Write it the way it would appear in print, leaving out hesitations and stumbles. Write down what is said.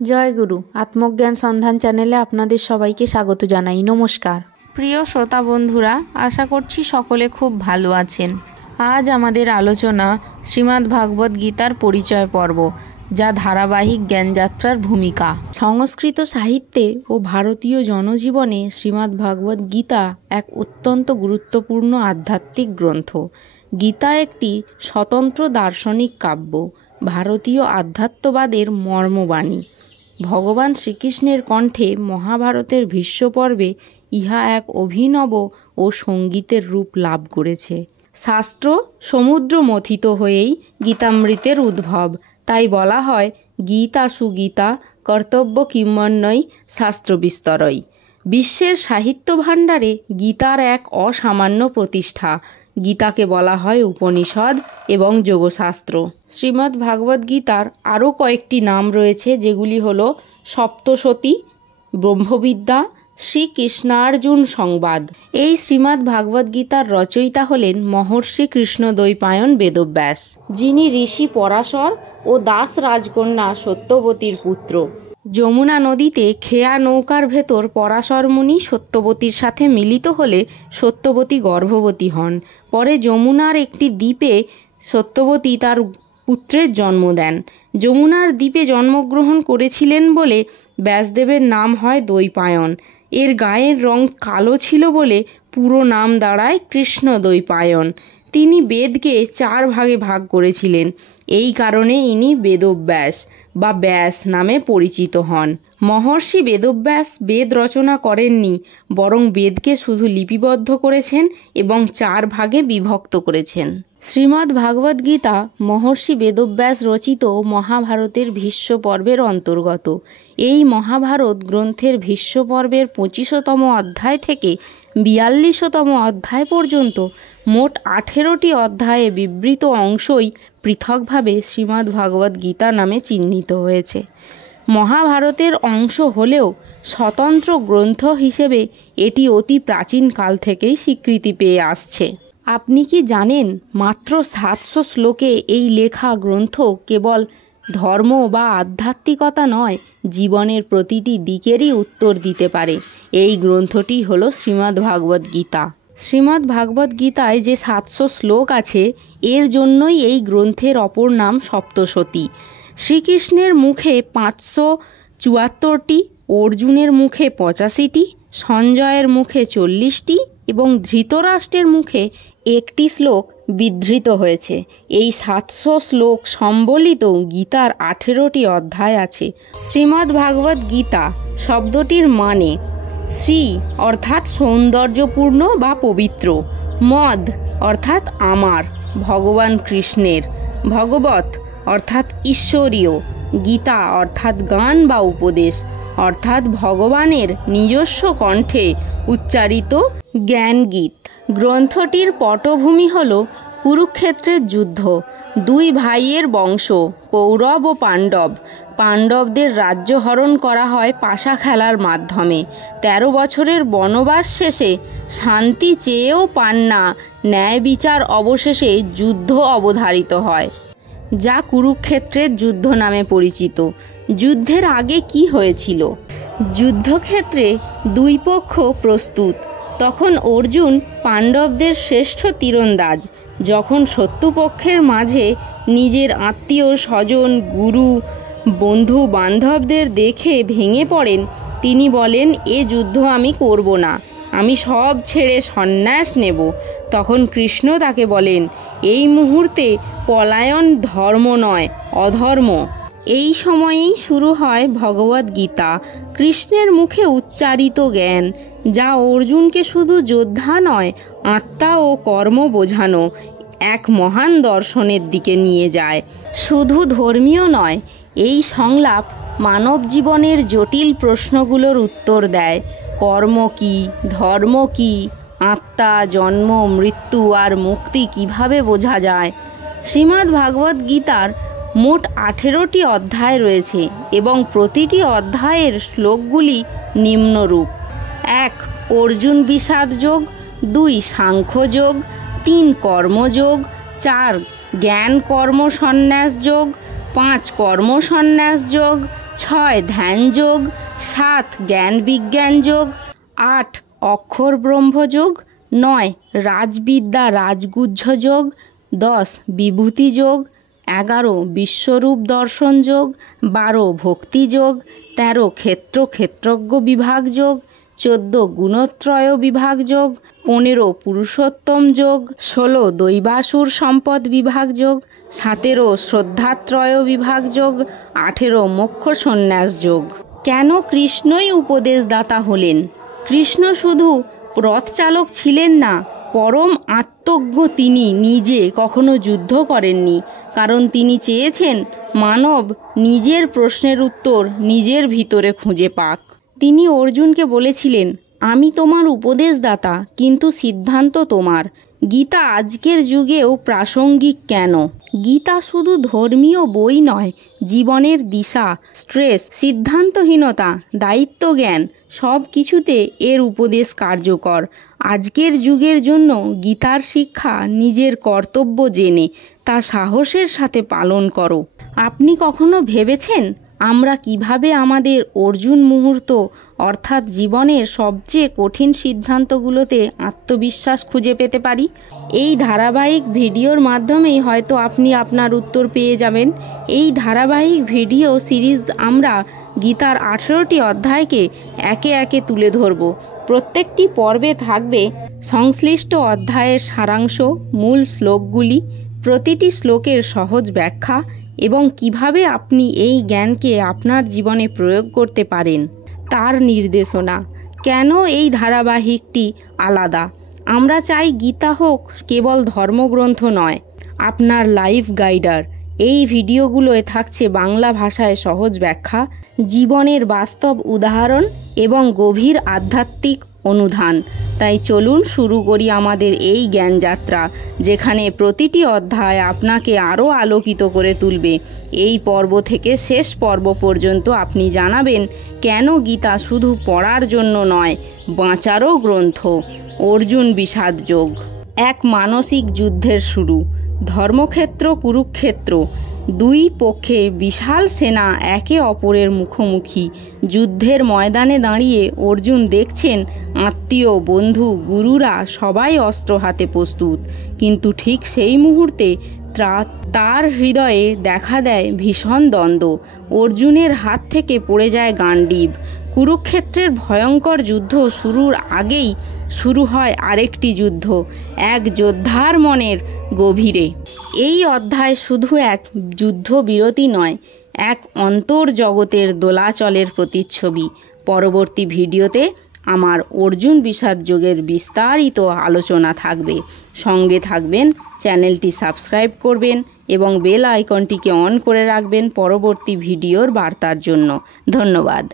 জয় গুরু। আত্মজ্ঞান সন্ধান চ্যানেলে আপনাদের সবাইকে স্বাগত জানাই। নমস্কার প্রিয় শ্রোতা বন্ধুরা, আশা করছি সকলে খুব ভালো আছেন। আজ আমাদের আলোচনা শ্রীমদ্ ভাগবত গীতার পরিচয় পর্ব, যা ধারাবাহিক জ্ঞানযাত্রার ভূমিকা। সংস্কৃত সাহিত্যে ও ভারতীয় জনজীবনে শ্রীমদ্ ভাগবত গীতা এক অত্যন্ত গুরুত্বপূর্ণ আধ্যাত্মিক গ্রন্থ। গীতা একটি স্বতন্ত্র দার্শনিক কাব্য, ভারতীয় আধ্যাত্মবাদের মর্মবাণী। ভগবান শ্রীকৃষ্ণের কণ্ঠে মহাভারতের ভীষ্ম পর্বে ইহা এক অভিনব ও সঙ্গীতের রূপ লাভ করেছে। শাস্ত্র সমুদ্র মথিত হয়েই গীতামৃতের উদ্ভব, তাই বলা হয় গীতা সুগীতা কর্তব্য কিম্মন্যই শাস্ত্র বিস্তরই। বিশ্বের সাহিত্য ভাণ্ডারে গীতার এক অসামান্য প্রতিষ্ঠা। গীতাকে বলা হয় উপনিষদ এবং যোগশাস্ত্র। শ্রীমদ্ ভাগবত গীতার আরও কয়েকটি নাম রয়েছে, যেগুলি হল সপ্তশতী, ব্রহ্মবিদ্যা, শ্রীকৃষ্ণার্জুন সংবাদ। এই শ্রীমদ্ ভাগবত গীতার রচয়িতা হলেন মহর্ষি কৃষ্ণদ্বৈপায়ন বেদব্যাস, যিনি ঋষি পরাশর ও দাস রাজকন্যা সত্যবতীর পুত্র। যমুনা নদীতে খেয়া নৌকার ভেতর পরাশর মুনি সত্যবতীর সাথে মিলিত হলে সত্যবতী গর্ভবতী হন। পরে যমুনার একটি দ্বীপে সত্যবতী তার পুত্রের জন্ম দেন। যমুনার দ্বীপে জন্মগ্রহণ করেছিলেন বলে ব্যাসদেবের নাম হয় দ্বৈপায়ন। এর গায়ের রং কালো ছিল বলে পুরো নাম দাঁড়ায় কৃষ্ণদ্বৈপায়ন। তিনি বেদকে 4 ভাগে ভাগ করেছিলেন। এই কারণে ইনি বেদব্যাস বা ব্যাস নামে পরিচিত হন। মহর্ষি বেদব্যাস বেদ রচনা করেননি, বরং বেদকে শুধু লিপিবদ্ধ করেছেন এবং 4 ভাগে বিভক্ত করেছেন। শ্রীমদ্ ভাগবত গীতা মহর্ষি বেদব্যাস রচিত মহাভারতের ভীষ্ম পর্বের অন্তর্গত। এই মহাভারত গ্রন্থের ভীষ্ম পর্বের 25তম অধ্যায় থেকে 42তম অধ্যায় পর্যন্ত মোট 18টি অধ্যায়ে বিবৃত অংশই পৃথকভাবে শ্রীমদ্ ভাগবত গীতা নামে চিহ্নিত হয়েছে। মহাভারতের অংশ হলেও স্বতন্ত্র গ্রন্থ হিসেবে এটি অতি প্রাচীন কাল থেকেই স্বীকৃতি পেয়ে আসছে। আপনি কি জানেন, মাত্র 700 শ্লোকে এই লেখা গ্রন্থ কেবল ধর্ম বা আধ্যাত্মিকতা নয়, জীবনের প্রতিটি দিকেরই উত্তর দিতে পারে। এই গ্রন্থটি হলো শ্রীমদ্ ভাগবত গীতা। শ্রীমদ্ ভাগবত গীতায় যে 700 শ্লোক আছে, এর জন্যই এই গ্রন্থের অপর নাম সপ্তশতী। শ্রীকৃষ্ণের মুখে 574টি, অর্জুনের মুখে 85টি, সঞ্জয়ের মুখে 40টি এবং ধৃতরাষ্ট্রের মুখে 1টি শ্লোক বিধৃত হয়েছে। এই 700 শ্লোক সম্বলিত গীতার 18টি অধ্যায় আছে। শ্রীমদ্ ভাগবত গীতা শব্দটির মানে শ্রী অর্থাৎ সৌন্দর্যপূর্ণ বা পবিত্র, মদ অর্থাৎ আমার, ভগবান কৃষ্ণের, ভগবত অর্থাৎ ঈশ্বরীয়, গীতা অর্থাৎ গান বা উপদেশ অর্থাৎ ভগবানের নিজস্ব কণ্ঠে উচ্চারিত জ্ঞান গীত। গ্রন্থটির পটভূমি হল কুরুক্ষেত্রের যুদ্ধ। 2 ভাইয়ের বংশ কৌরব ও পাণ্ডব। পাণ্ডবদের রাজ্য হরণ করা হয় পাশা খেলার মাধ্যমে। 13 বছরের বনবাস শেষে শান্তি চেয়েও পান না, ন্যায় বিচার অবশেষে যুদ্ধ অবধারিত হয়, যা কুরুক্ষেত্রের যুদ্ধ নামে পরিচিত। যুদ্ধের আগে কি হয়েছিল? যুদ্ধক্ষেত্রে 2 পক্ষ প্রস্তুত। তখন অর্জুন পাণ্ডবদের শ্রেষ্ঠ তীরন্দাজ। যখন শত্রুপক্ষের মাঝে নিজের আত্মীয় স্বজন, গুরু, বন্ধু বান্ধবদের দেখে ভেঙে পড়েন, তিনি বলেন, এ যুদ্ধ আমি করব না, আমি সব ছেড়ে সন্ন্যাস নেব। তখন কৃষ্ণ তাকে বলেন, এই মুহূর্তে পলায়ন ধর্ম নয়, অধর্ম। এই সময়েই শুরু হয় ভগবত গীতা, কৃষ্ণের মুখে উচ্চারিত জ্ঞান, যা অর্জুনকে শুধু যোদ্ধা নয়, আত্মা ও কর্ম বোঝানো এক মহান দর্শনের দিকে নিয়ে যায়। শুধু ধর্মীয় নয়, এই সংলাপ মানব জীবনের জটিল প্রশ্নগুলোর উত্তর দেয়। কর্ম কি, ধর্ম কি, আত্মা, জন্ম, মৃত্যু আর মুক্তি কিভাবে বোঝা যায়। শ্রীমদ্ ভাগবত গীতার মোট 18টি অধ্যায় রয়েছে এবং প্রতিটি অধ্যায়ের শ্লোকগুলি নিম্নরূপ: 1 অর্জুন বিষাদ যোগ, 2 সাংখ্য যোগ, 3 কর্মযোগ, 4 জ্ঞান কর্ম সন্ন্যাস যোগ, 5 কর্ম সন্ন্যাস যোগ, 6 ধ্যান যোগ, 7 জ্ঞান বিজ্ঞান যোগ, 8 অক্ষর ব্রহ্ম যোগ, 9 রাজবিদ্যা রাজগুহ্য যোগ, 10 বিভূতি যোগ, 11 বিশ্বরূপ দর্শন যোগ, 12 ভক্তি যোগ, 13 ক্ষেত্রজ্ঞ বিভাগ যোগ, 14 গুণত্রয় বিভাগ যোগ, 15 পুরুষোত্তম যোগ, 16 দৈবাসুর সম্পদ বিভাগ যোগ, 17 শ্রদ্ধাত্রয় বিভাগ যোগ, 18 মোক্ষ সন্ন্যাস যোগ। কেন কৃষ্ণই উপদেশদাতা হলেন? কৃষ্ণ শুধু রথচালক ছিলেন না, পরম আত্মজ্ঞ। তিনি নিজে কখনো যুদ্ধ করেননি, কারণ তিনি চেয়েছেন মানব নিজের প্রশ্নের উত্তর নিজের ভিতরে খুঁজে পাক। তিনি অর্জুনকে বলেছিলেন, আমি তোমার উপদেশদাতা, কিন্তু সিদ্ধান্ত তোমার। গীতা আজকের যুগেও প্রাসঙ্গিক কেন? গীতা শুধু ধর্মীয় বই নয়, জীবনের দিশা, স্ট্রেস, সিদ্ধান্তহীনতা, দায়িত্বজ্ঞান সব কিছুতে এর উপদেশ কার্যকর। আজকের যুগের জন্য গীতার শিক্ষা নিজের কর্তব্য জেনে তা সাহসের সাথে পালন করো। আপনি কখনো ভেবেছেন আমরা কিভাবে আমাদের অর্জুন মুহূর্ত অর্থাৎ জীবনের সবচেয়ে কঠিন সিদ্ধান্তগুলোতে আত্মবিশ্বাস খুঁজে পেতে পারি? এই ধারাবাহিক ভিডিওর মাধ্যমেই হয়তো আপনি আপনার উত্তর পেয়ে যাবেন। এই ধারাবাহিক ভিডিও সিরিজ আমরা গীতার 18টি অধ্যায়কে একে একে তুলে ধরব। প্রত্যেকটি পর্বে থাকবে সংশ্লিষ্ট অধ্যায়ের সারাংশ, মূল শ্লোকগুলি, প্রতিটি শ্লোকের সহজ ব্যাখ্যা এবং কিভাবে আপনি এই জ্ঞানকে আপনার জীবনে প্রয়োগ করতে পারেন তার নির্দেশনা। কেন এই ধারাবাহিকটি আলাদা? আমরা চাই গীতা হোক কেবল ধর্মগ্রন্থ নয়, আপনার লাইফ গাইডার। এই ভিডিওগুলোয় থাকছে বাংলা ভাষায় সহজ ব্যাখ্যা, জীবনের বাস্তব উদাহরণ এবং গভীর আধ্যাত্মিক অনুধান। তাই চলুন শুরু করি আমাদের এই জ্ঞানযাত্রা, যেখানে প্রতিটি অধ্যায় আপনাকে আরও আলোকিত করে তুলবে। এই পর্ব থেকে শেষ পর্ব পর্যন্ত আপনি জানাবেন কেন গীতা শুধু পড়ার জন্য নয়, বাঁচারও গ্রন্থ। অর্জুন বিষাদ যোগ। এক মানসিক যুদ্ধের শুরু। ধর্মক্ষেত্র কুরুক্ষেত্র। দুই পক্ষে বিশাল সেনা একে অপরের মুখোমুখি। যুদ্ধের ময়দানে দাঁড়িয়ে অর্জুন দেখছেন আত্মীয়, বন্ধু, গুরুরা সবাই অস্ত্র হাতে প্রস্তুত। কিন্তু ঠিক সেই মুহূর্তে তার হৃদয়ে দেখা দেয় ভীষণ দ্বন্দ্ব। অর্জুনের হাত থেকে পড়ে যায় গান্ডীব। কুরুক্ষেত্রের ভয়ঙ্কর যুদ্ধ শুরুর আগেই শুরু হয় আরেকটি যুদ্ধ, এক যোদ্ধার মনের গভীরে। এই অধ্যায় শুধু এক যুদ্ধ বিরতি নয়, এক অন্তর্জগতের দোলাচলের প্রতিচ্ছবি। পরবর্তী ভিডিওতে আমার অর্জুন বিষাদ যোগের বিস্তারিত আলোচনা থাকবে। সঙ্গে থাকবেন, চ্যানেলটি সাবস্ক্রাইব করবেন এবং বেল আইকনটিকে অন করে রাখবেন পরবর্তী ভিডিওর বার্তার জন্য। ধন্যবাদ।